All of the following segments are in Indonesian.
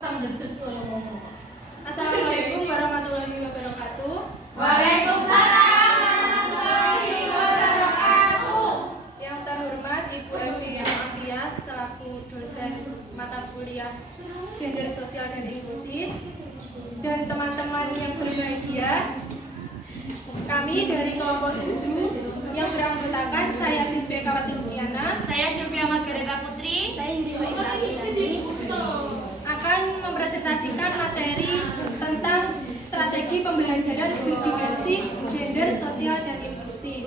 Assalamualaikum warahmatullahi wabarakatuh. Waalaikumsalam warahmatullahi wabarakatuh. Yang terhormat Ibu Evi Afia selaku dosen mata kuliah Gender Sosial dan Inklusi, dan teman-teman yang berbahagia, kami dari kelompok 7 yang beranggotakan saya Silvia Kawati Rupiana, Saya Silvia Margareta Putri, Saya Yuri Ibrahim akan mempresentasikan materi tentang strategi pembelajaran berdimensi gender, sosial, dan inklusi.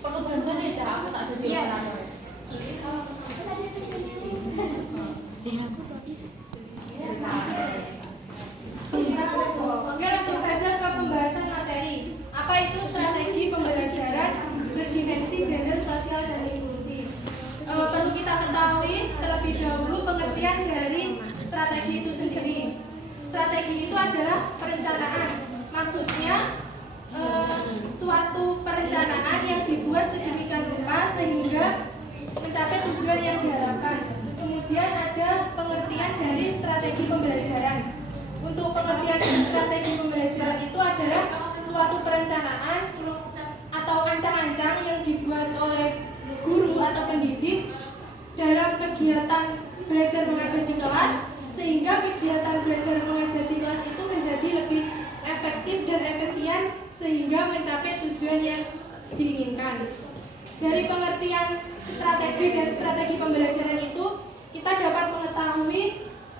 perlu bantuan ya, Cak? Aku tak setuju. Iya. Oke, langsung saja ke pembahasan materi. Apa itu strategi pembelajaran berdimensi gender, sosial, dan inklusi? Perlu kita ketahui terlebih dahulu pengertian dari strategi itu sendiri. Strategi itu adalah perencanaan. Maksudnya suatu perencanaan yang dibuat sedemikian rupa sehingga mencapai tujuan yang diharapkan. Kemudian ada pengertian dari strategi pembelajaran. Untuk pengertian strategi pembelajaran itu adalah suatu perencanaan atau ancang-ancang yang dibuat oleh guru atau pendidik dalam kegiatan belajar mengajar di kelas, sehingga kegiatan belajar mengajar di kelas itu menjadi lebih efektif dan efisien sehingga mencapai tujuan yang diinginkan. Dari pengertian strategi dan strategi pembelajaran itu, kita dapat mengetahui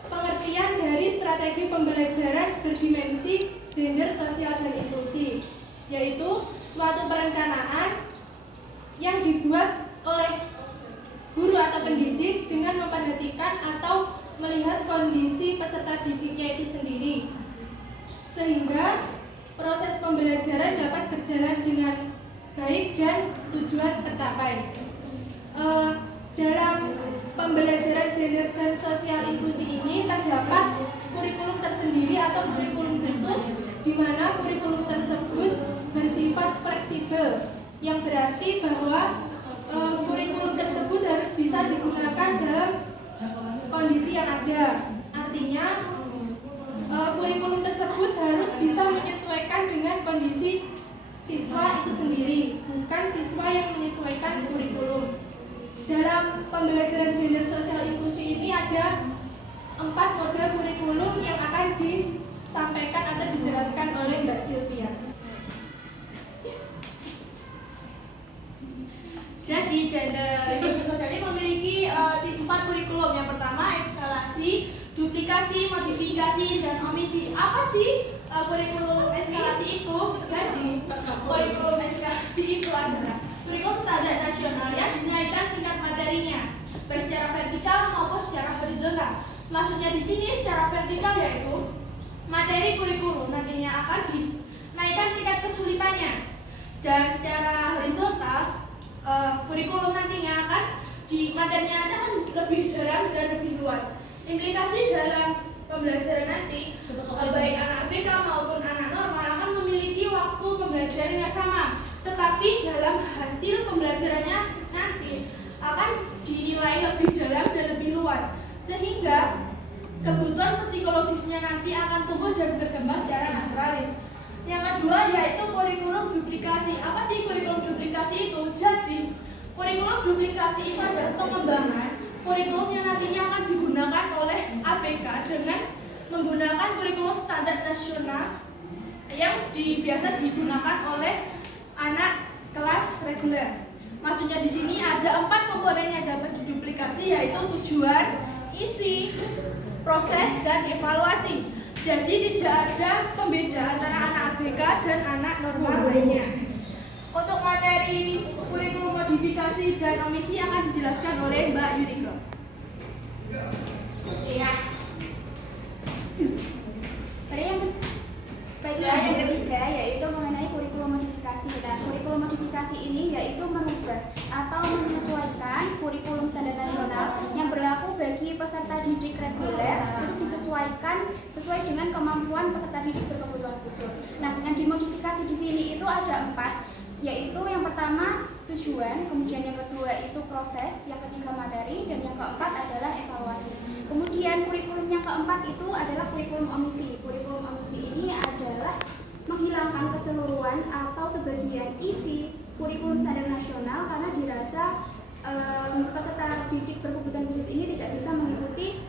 pengertian dari strategi pembelajaran berdimensi gender, sosial, dan inklusi, yaitu suatu perencanaan yang dibuat oleh guru atau pendidik dengan memperhatikan atau melihat kondisi peserta didiknya itu sendiri, sehingga proses pembelajaran dapat berjalan dengan baik dan tujuan tercapai. Dalam pembelajaran gender dan sosial inklusi ini terdapat kurikulum tersendiri atau kurikulum khusus, di mana kurikulum tersebut bersifat fleksibel, yang berarti bahwa kurikulum tersebut harus bisa digunakan dalam kondisi yang ada. Artinya kurikulum tersebut harus bisa menyesuaikan dengan kondisi siswa itu sendiri, bukan siswa yang menyesuaikan kurikulum. Dalam pembelajaran gender sosial inklusi ini ada 4 model kurikulum yang akan disampaikan atau dijelaskan oleh Mbak Silvia. Jadi gender sosial ini memiliki 4 kurikulum. Yang pertama eskalasi, duplikasi, modifikasi, dan omisi. Apa sih kurikulum eskalasi itu? Jadi kurikulum eskalasi itu adalah kurikulum standar nasional yang dinaikkan tingkat materinya, baik secara vertikal maupun secara horizontal. Maksudnya di sini secara vertikal yaitu materi kurikulum nantinya akan dinaikkan tingkat kesulitannya, dan secara horizontal kurikulum nantinya akan materinya akan lebih dalam dan lebih luas. Implikasi dalam pembelajaran nanti, baik anak ABK maupun anak normal akan memiliki waktu pembelajaran yang sama, tetapi dalam hasil pembelajarannya nanti akan dinilai lebih dalam dan lebih luas, sehingga kebutuhan psikologisnya nanti akan tumbuh dan berkembang secara naturalis. Yang kedua yaitu kurikulum duplikasi. Apa sih kurikulum duplikasi itu? Jadi kurikulum duplikasi itu adalah pengembangan kurikulum yang nantinya akan digunakan oleh ABK dengan menggunakan kurikulum standar nasional yang biasa digunakan oleh anak kelas reguler. Maksudnya di sini ada 4 komponen yang dapat diduplikasi, yaitu tujuan, isi, proses, dan evaluasi. Jadi tidak ada pembeda antara anak ABK dan anak normal lainnya. Untuk materi kurikulum modifikasi dan omisi akan dijelaskan oleh Mbak Yurika. Iya. Baiklah, yang ketiga yaitu mengenai kurikulum modifikasi. Nah, kurikulum modifikasi ini yaitu merubah atau menyesuaikan kurikulum standar nasional yang berlaku bagi peserta didik reguler untuk disesuaikan sesuai dengan kemampuan peserta didik berkebutuhan khusus. Nah, yang dimodifikasi di sini itu ada 4, yaitu yang pertama tujuan, kemudian yang kedua itu proses, yang ketiga materi, dan yang keempat adalah evaluasi. keempat itu adalah kurikulum omisi. Kurikulum omisi ini adalah menghilangkan keseluruhan atau sebagian isi kurikulum standar nasional karena dirasa peserta didik berkebutuhan khusus ini tidak bisa mengikuti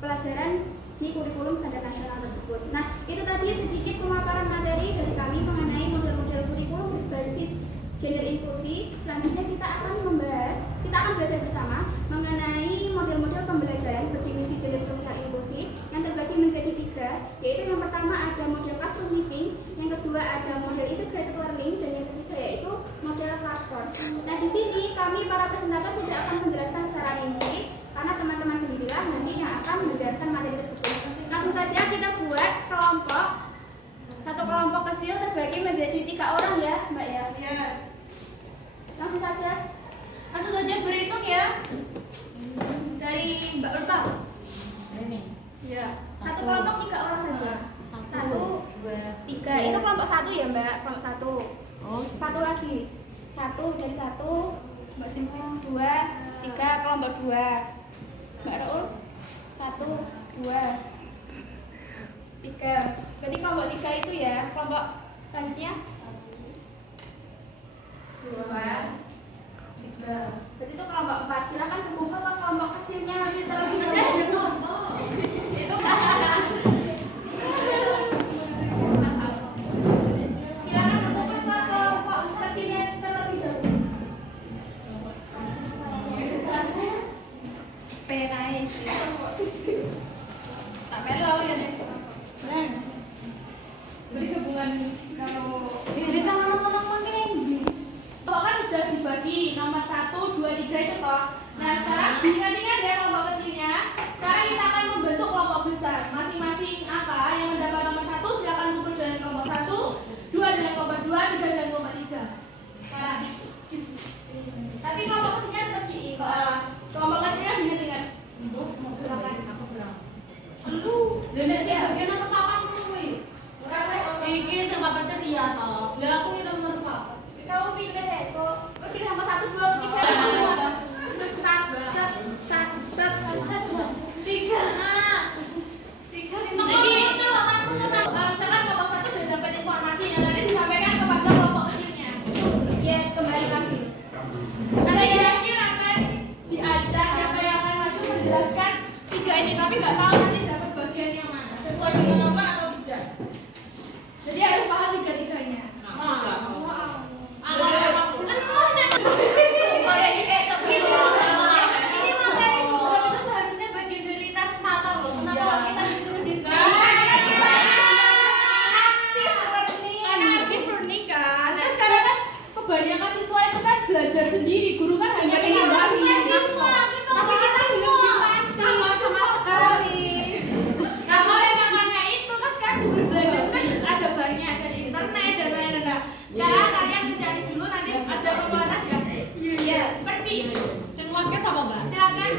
pelajaran di kurikulum standar nasional tersebut. Nah, itu tadi sedikit pemaparan materi dari kami mengenai model-model kurikulum berbasis gender inklusi. Selanjutnya kita akan belajar bersama mengenai model-model pembelajaran berdimensi gender sosial inklusi yang terbagi menjadi 3, yaitu yang pertama ada model classroom meeting, yang kedua ada model integrated learning, dan yang ketiga yaitu model Carlson. Nah, di sini kami para presentator tidak akan menjelaskan secara rinci karena teman-teman sendirilah nanti yang akan menjelaskan materi tersebut. Langsung saja kita buat kelompok. Satu kelompok kecil terbagi menjadi 3 orang ya, Mbak ya. Ya. Langsung saja berhitung ya. Dari Mbak Urta. Ya. Satu kelompok 3 orang saja. 1, 2, 3. Itu kelompok 1 ya, Mbak. Kelompok 1. Oh, Satu lagi. 1 dari 1, Mbak Simon 2, 3 kelompok 2. Mbak Raul 1, 2, 3. Berarti kelompok 3 itu ya. Kelompok selanjutnya 2, 3. Berarti itu kelompok 4. Silakan kumpul ke kelompok kecilnya terlebih dahulu. Silakan kumpul ke kelompok kecilnya terlebih dahulu. PNAE. Tak perlu ya nih. Beri gabungan kalau Ini jangan ngomong-ngomong ini. kalau kan udah dibagi nomor 1, 2, 3 itu toh. Nah sekarang diingat-ingat ya kelompok kecilnya. Sekarang kita akan membentuk kelompok besar. Masing-masing angka yang mendapat nomor 1 silakan kumpul dengan kelompok 1, 2 dengan kelompok 2, 3 dengan kelompok 3. Sekarang. Tapi kelompok kecilnya tetap diikat. Kelompok kecilnya diingat-ingat. Lu, Lha sih bagian nomor papat ngono kuwi. Iki sing papat dia to. Lah aku iki nomor papat. kamu pilih kok. Pilih nomor 1, 2, 3. Misalkan kelompok 1 sudah dapat informasi yang nanti disampaikan kepada kelompok kecilnya. Iya, kembali lagi. Nanti kira-kira akan diajak siapa yang akan maju menjelaskan 3 ini, tapi nggak tahu nanti dapat bagian yang mana, sesuai dengan apa atau tidak. Jadi harus paham 3-3-nya. Ini materi sumber itu seharusnya bagian dari presentator loh. Kenapa kita disuruh diskusi? Karena aktif learning kan. Terus sekarang kan kebanyakan siswa itu kan belajar sendiri, guru kan hanya mengawasi. Tapi kita belum dipandu sama sekali. Nah kalau yang namanya itu kan sekarang sumber belajar kan ada banyak dari internet dan lain-lain. Ya kalian mencari dulu nanti ada keluar aja. Iya. Seperti Sing wake sama Mbak. ya kan.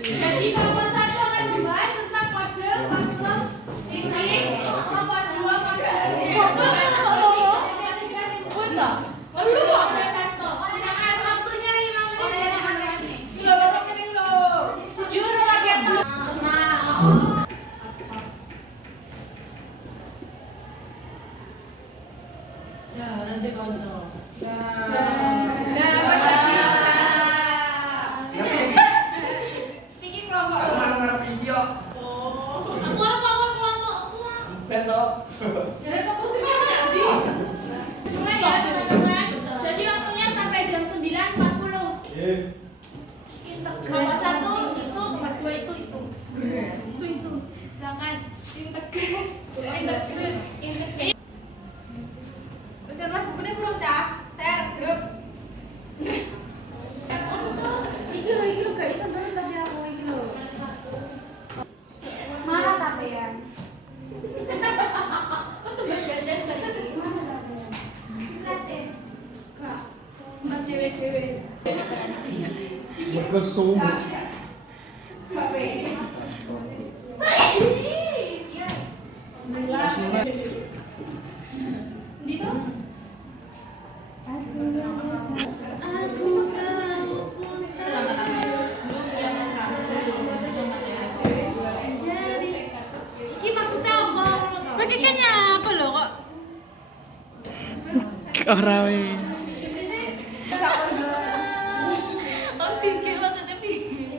Jadi kelompok 1 akan membahas tentang model konselor ini, kelompok 2 model ini. Lu kok? Silakan waktunya 5 menit. Lho lho kene lho. Yo ora ketok. Tenang. Ya, nanti konco. Iki kelompok. Ngarep iki yo. Aku ora power kelompokku. Ben to. Jadi kok kursi kono ya, Di? Bukan ya teman-teman. Jadi waktunya sampai jam 9.40. Nggih. Kelompok 1 itu, kelompok 2 itu. Silakan. Integrate. Pesanlah bukunya burung cak. Share grup. Iki lo gak bisa banget tapi aku iki lo. Marah tapi ya. Kok tuh berjajan tadi? Mana tapi ya? Lihat Kak, mas cewek-cewek. Kesum. Mbak P. Iya. Gitu? Aku tahu. Ora wis. Oh singkir maksudnya piye?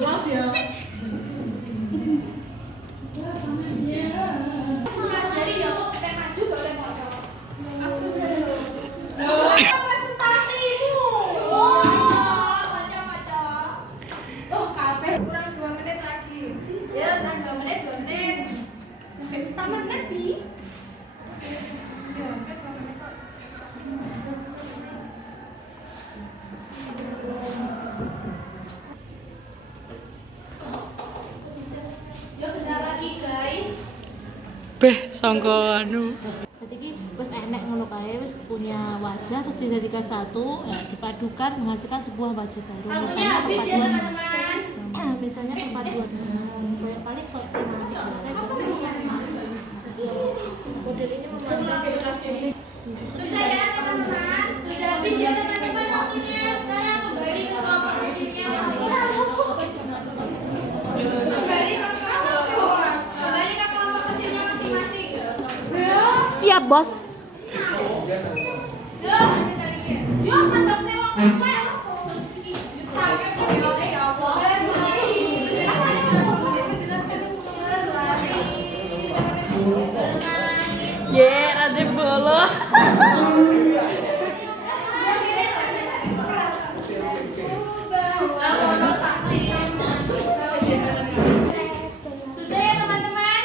Luas ya. Mengajari ya kok kita maju boleh moco. Presentasimu. Oh, maco-maco. Oh kabeh kurang 2 menit lagi. Ya, kurang 2 menit, 2 menit. Taman Nabi. Iya, kan 2 menit kok. Yuk besar lagi guys. Beh, sangka anu. Berarti ki wis enek ngono kae, wis punya wajah terus dijadikan satu, ya, dipadukan menghasilkan sebuah wajah baru. Waktunya habis ya teman-teman. Misalnya perpaduan kayak paling kayak tematik model ini memandang Sudah ya teman-teman, sudah habis ya teman-teman waktunya. Sekarang kembali ke kelompok kecilnya. Kembali ke kelompok kecilnya masing-masing. siap bos. Yuk mantapnya waktu apa ya? Sampai berdoa ya Allah. Ye, rada bolo. Sudah ya teman-teman.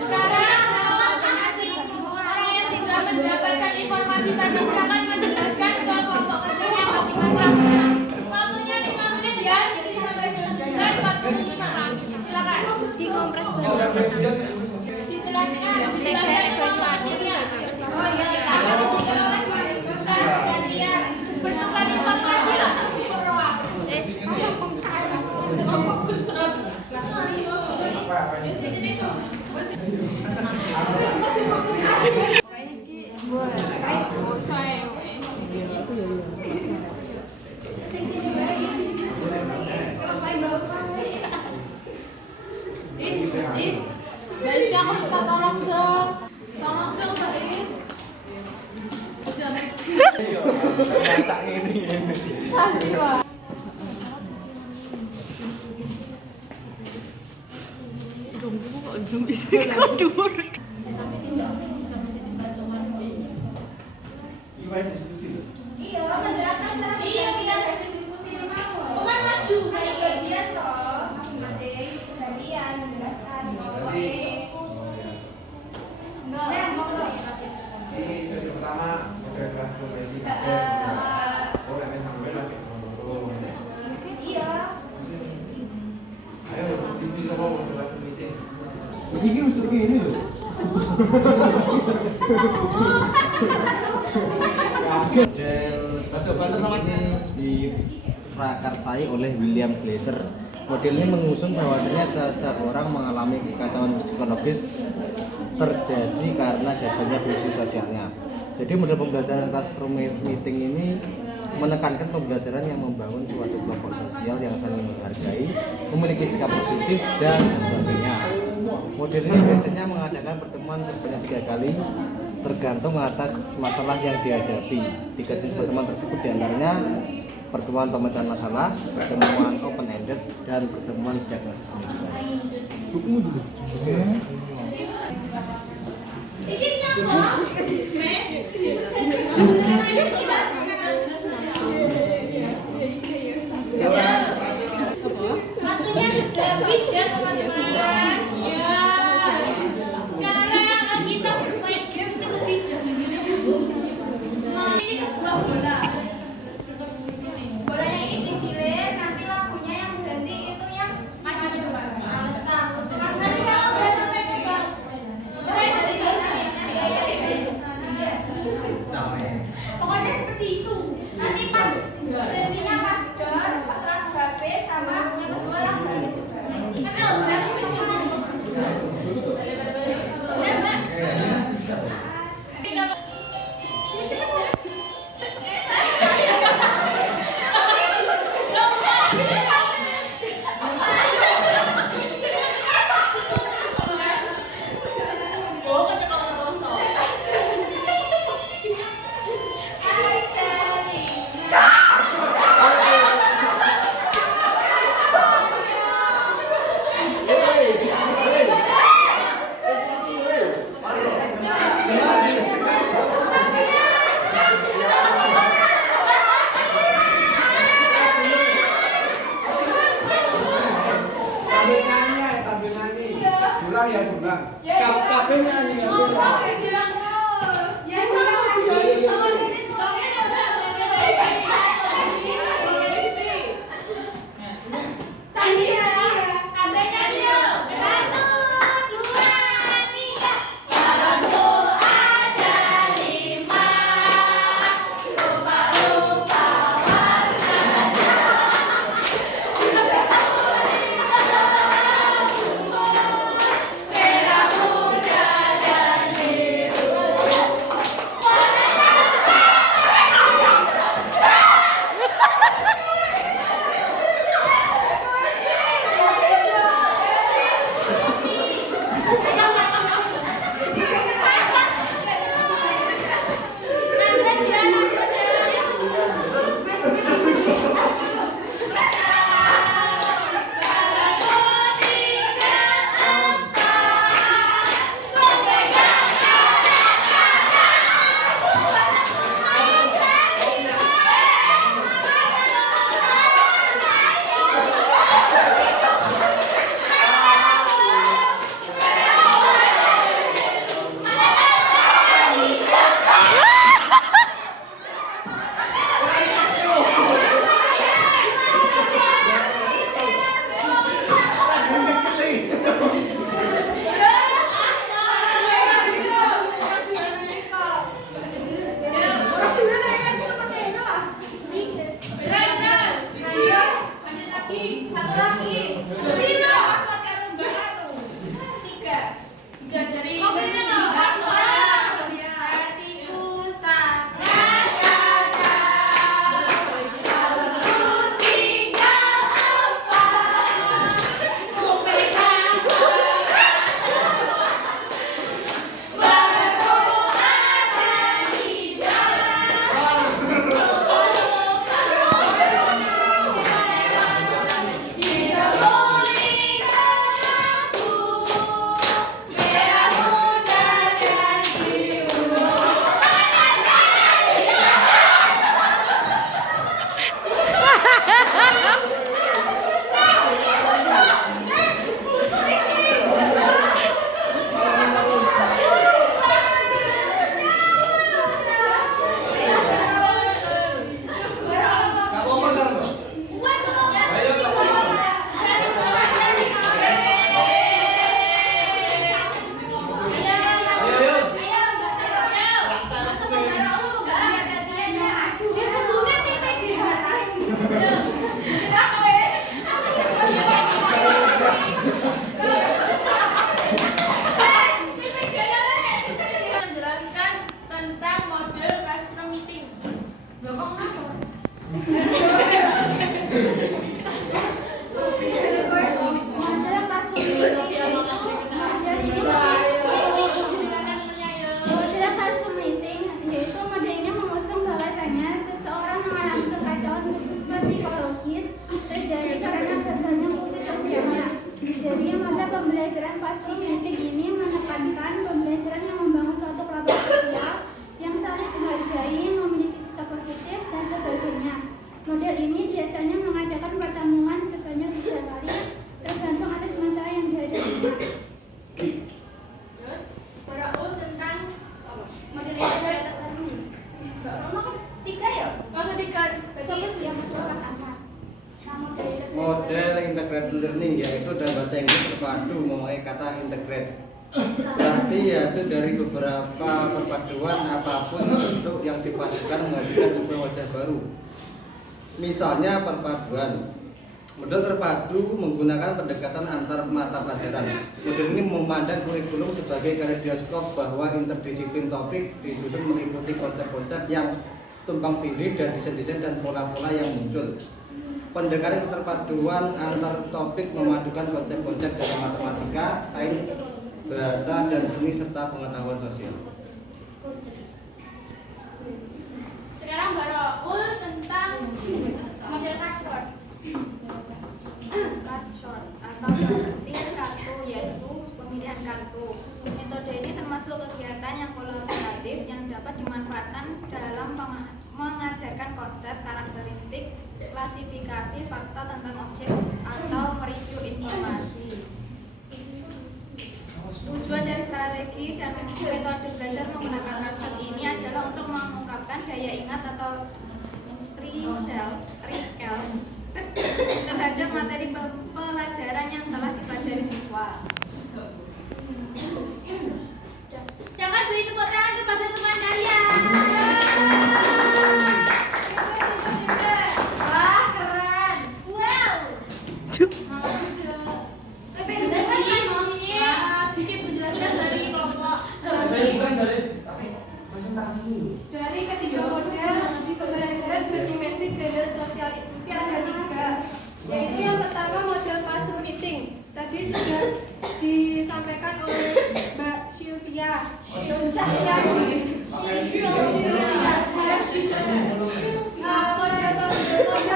Sekarang masing-masing orang yang sudah mendapatkan informasi tadi silakan menjelaskan ke kelompok kerjanya masing-masing. Waktunya 5 menit ya. Dan 45. Silakan. Dijelaskan belajar kelompoknya. Oh iya, kalian Bentukan informasi lah. Is, Baisnya aku minta tolong dong. Tolong dong, Mbak Is. Kacak ini. Santai, Wak. Kok zoom isi kok dhuwur. Iya, menjelaskan secara bagian hasil diskusi memang. Bukan maju. Ada bagian toh, masing-masing bagian menjelaskan. Nah, ngomong. Ini sesi pertama model kelas profesi. Oh, yang sampai lagi. Iya. Ayo, isi ke bawah model kelas meeting. Ini untuk ini loh. Model ini diprakarsai oleh William Glasser. Model ini mengusung bahwasanya seseorang mengalami kekacauan psikologis terjadi karena gabungnya fungsi sosialnya. Jadi model pembelajaran classroom meeting ini menekankan pembelajaran yang membangun suatu kelompok sosial yang saling menghargai, memiliki sikap positif dan sebagainya. Model ini biasanya mengadakan pertemuan sebanyak 3 kali tergantung atas masalah yang dihadapi. 3 jenis pertemuan tersebut diantaranya pertemuan pemecahan masalah, pertemuan open ended, dan pertemuan diagnosis menilai. Waktunya sudah habis ya teman-teman. Iya. Sekarang kita bermain game terlebih dahulu. Nah, ini sebuah bola. Bolanya ini digilir, nanti lampunya yang ganti itu yang Maju coba. nanti kalau udah sampai ke bawah. Pokoknya seperti itu. Nanti pas berhentinya pas dor, pas lagu HP sama yang kedua lagu habis. Tapi usah. Benar, Mbak. Sambil nyanyi. Pulang ya pulang. Kabeh nyanyi. Model integrated learning yaitu dalam bahasa Inggris terpadu memakai kata integrate. Berarti hasil dari beberapa perpaduan apapun bentuk yang dipadukan menghasilkan sebuah wajah baru. Misalnya perpaduan. Model terpadu menggunakan pendekatan antar mata pelajaran. Model ini memandang kurikulum sebagai kaleidoskop bahwa interdisiplin topik disusun meliputi konsep-konsep yang tumpang tindih dan desain-desain dan pola-pola yang muncul. Pendekatan keterpaduan antar topik memadukan konsep-konsep dari matematika, sains, bahasa, dan seni serta pengetahuan sosial. mengklasifikasi fakta tentang objek atau mereview informasi. Tujuan dari strategi dan metode belajar menggunakan konsep ini adalah untuk mengungkapkan daya ingat atau recall terhadap materi pelajaran yang telah dipelajari siswa. Jangan beri tepuk tangan kepada teman kalian. Wah, keren. Wow. Sedikit penjelasan dari kelompok. Dari ketiga model pembelajaran berdimensi gender sosial inklusi ada 3, yaitu yang pertama model classroom meeting. Tadi sudah disampaikan oleh Mbak Sylvia. Model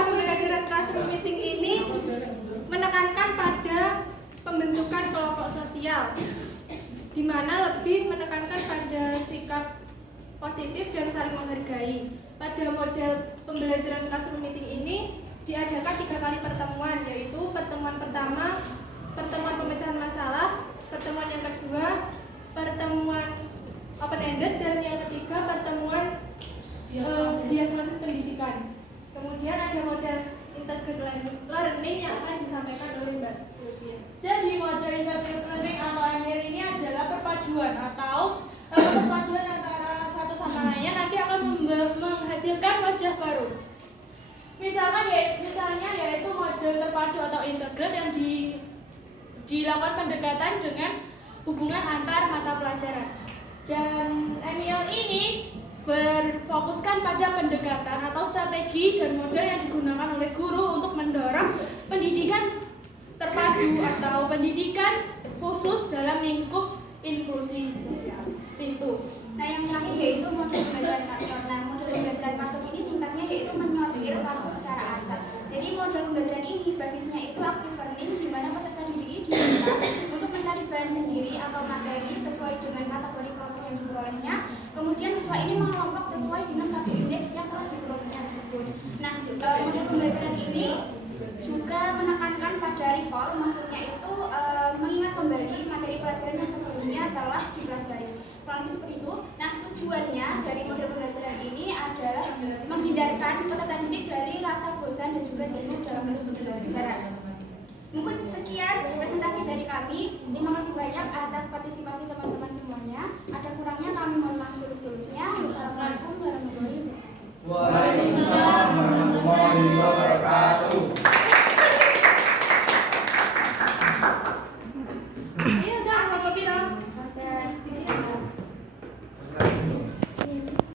pembelajaran classroom meeting ini menekankan pada pembentukan kelompok sosial, di mana lebih menekankan pada sikap positif dan saling menghargai. Pada model pembelajaran classroom meeting ini diadakan 3 kali pertemuan, yaitu pertemuan pertama, pertemuan pemecahan masalah, pertemuan yang kedua, pertemuan open-ended, dan yang ketiga pertemuan diagnosis pendidikan. Kemudian ada model integrated learning yang akan disampaikan oleh Mbak Sylvia. Jadi model integrated learning atau ML ini adalah perpaduan atau perpaduan antara satu sama lainnya nanti akan menghasilkan wajah baru. Misalnya yaitu model terpadu atau integrat yang dilakukan pendekatan dengan hubungan antar mata pelajaran. Dan ML ini berfokuskan pada pendekatan atau strategi dan model yang digunakan oleh guru untuk mendorong pendidikan terpadu atau pendidikan khusus dalam lingkup inklusi sosial. Itu. Nah, yang terakhir yaitu model pembelajaran kasar. Nah, model pembelajaran kasar ini singkatnya yaitu menyortir kartu secara acak. Jadi model pembelajaran ini basisnya itu active learning, di mana peserta didik ini diminta untuk mencari bahan sendiri atau materi sesuai dengan kategori kelompok yang diperolehnya. Kemudian siswa ini mengelompok sesuai dengan KP indeks yang telah diperolehnya tersebut. Nah, model pembelajaran ini juga menekankan pada recall, maksudnya itu mengingat kembali materi pelajaran yang sebelumnya telah dipelajari. Kurang lebih seperti itu. Nah, tujuannya dari model pembelajaran ini adalah menghindarkan peserta didik dari rasa bosan dan juga jenuh dalam proses pembelajaran. Mungkin sekian presentasi dari kami. Terima kasih banyak atas partisipasi teman-teman semuanya. Ada kurangnya kami mohon maaf tulus-tulusnya. Wassalamualaikum warahmatullahi wabarakatuh. Waalaikumsalam warahmatullahi wabarakatuh.